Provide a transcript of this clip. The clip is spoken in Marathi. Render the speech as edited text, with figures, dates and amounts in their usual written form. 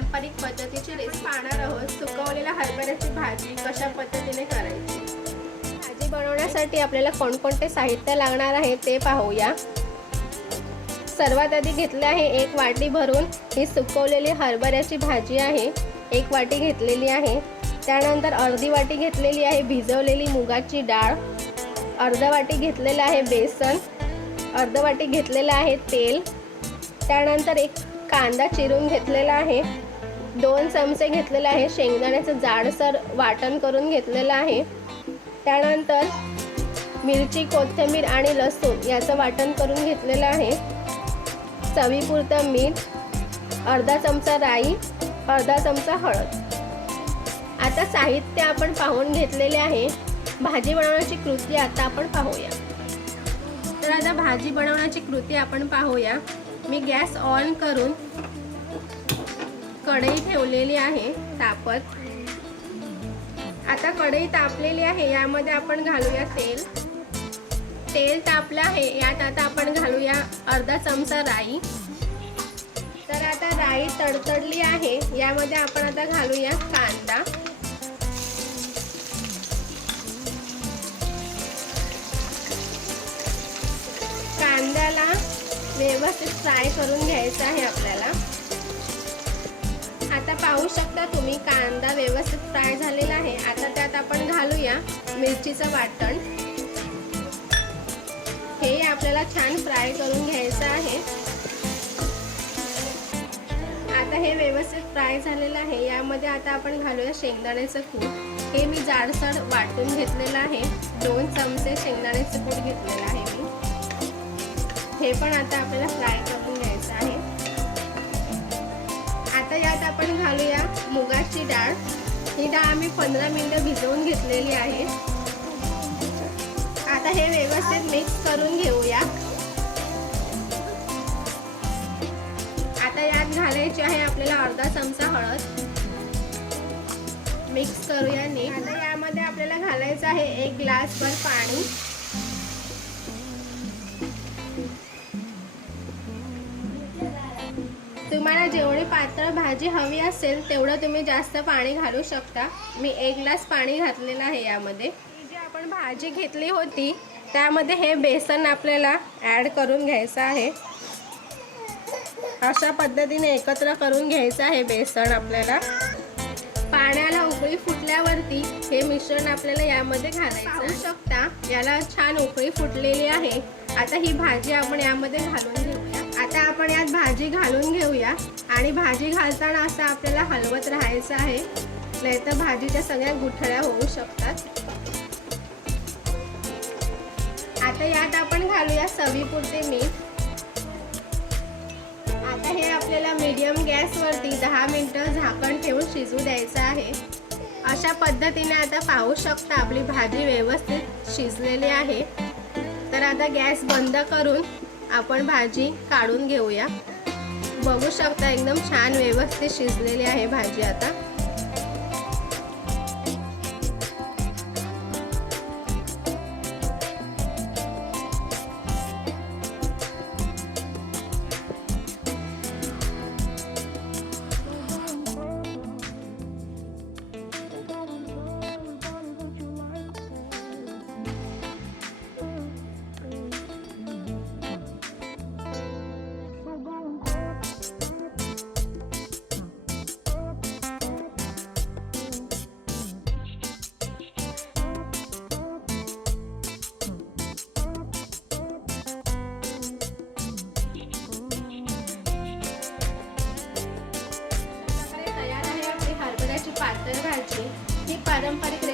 पारंपरिक पद्धतीची रेसिपी पाहणार आहोत। सुकवलेल्या हरभऱ्याची भाजी कशा पद्धतीने करायची। भाजी बनवण्यासाठी आपल्याला कोणकोणते साहित्य लागणार आहे ते पाहूया। सर्वात आधी घेतले आहे 1 वाटी भरून ही सुकवलेली हरभऱ्याची भाजी आहे। 1 वाटी घेतलेली आहे। त्यानंतर अर्धी वाटी घेतलेली आहे भिजवलेली मुगाची डाळ, अर्धा वाटी घेतलेला आहे बेसन, अर्धा वाटी घेतलेला आहे तेल, त्यानंतर 1 कांदा चिरून घेतलेला आहे, 2 चमचे घेतलेला आहे शेंगदाण्याचं जाडसर वाटण करून घेतलेलं आहे, त्यानंतर मिरची, कोथिंबीर आणि लसूण याचं वाटण करून घेतलेलं आहे, चवीपुरतं मीठ, अर्धा चमचा राई, अर्धा चमचा हळद। आता साहित्य आपण पाहून घेतलेले आहे। भाजी बनवण्याची कृती आता आपण पाहूया। तर आता भाजी बनवण्याची कृती आपण पाहूया। मी गॅस ऑन करून कढई ठेवलेली आहे तापत। आता कढई तापलेली आहे, यामध्ये आपण घालूया तेल। तेल तापलं आहे, यात आता आपण घालूया अर्धा चमचा राई। तर आता राई तडतडली आहे, यामध्ये आपण आता घालूया कांदा। कांद्याला व्यवस्थित फ्राय करून घ्यायचा आहे आपल्याला। आता पाहू शकता तुम्ही कांदा व्यवस्थित फ्राय झालेला आहे। आता त्यात आपण घालूया मिरचीचं वाटण। हे आपल्याला छान फ्राय करून घ्यायचं आहे। आता हे व्यवस्थित फ्राय झालेलं आहे, यामध्ये आता आपण घालूया शेंगदाण्याचं कूट। हे मी जाडसर वाटून घेतलेलं आहे। 2 चमचे शेंगदाण्याचं कूट घेतलेलं आहे मी। हे पण आता आपल्याला फ्राय करून घ्यायचं आहे। आता यात आपण घालूया मुगाची डाळ। ही डाळ आम्ही 15 मिनिटं भिजवून घेतलेली आहे। आता हे व्यवस्थित मिक्स करून घेऊया। आता यात घालायची आहे आपल्याला अर्धा चमचा हळद। मिक्स करूया नीट। आता यामध्ये आपल्याला घालायचं आहे 1 ग्लासभर पाणी। तुम्हाला जेवढी पातळ भाजी हवी असेल तेवढं तुम्ही जास्त पाणी घालू शकता। मी 1 ग्लास पाणी घातलेलं आहे यामध्ये। जी आपण भाजी घेतली होती त्यामध्ये हे बेसन आपल्याला ॲड करून घ्यायचं आहे। अशा पद्धतीने एकत्र करून घ्यायचं आहे बेसन आपल्याला। पाण्याला उकळी फुटल्यावरती हे मिश्रण आपल्याला यामध्ये घालायचं। पाहू शकता याला छान उकळी फुटलेली आहे। आता ही भाजी आपण यामध्ये घालून घेऊया। आता आपण यात भाजी घालून घेऊया आणि भाजी घालताना असं आपल्याला हलवत राहायचं आहे, नाहीतर भाजीच्या सगळ्या गुठळ्या होऊ शकतात। आता यात आपण घालूया चवीपुरते मीठ। आता हे आपल्याला मीडियम गॅसवरती 10 मिनिटं झाकण ठेवून शिजू द्यायचं आहे। अशा पद्धतीने आता पाहू शकता आपली भाजी व्यवस्थित शिजलेली आहे। तर आता गॅस बंद करून आपण भाजी काढून घेऊया। बघू शकता एकदम छान व्यवस्थित शिजलेली आहे भाजी आता। पातळ भाजी ही पारंपरिक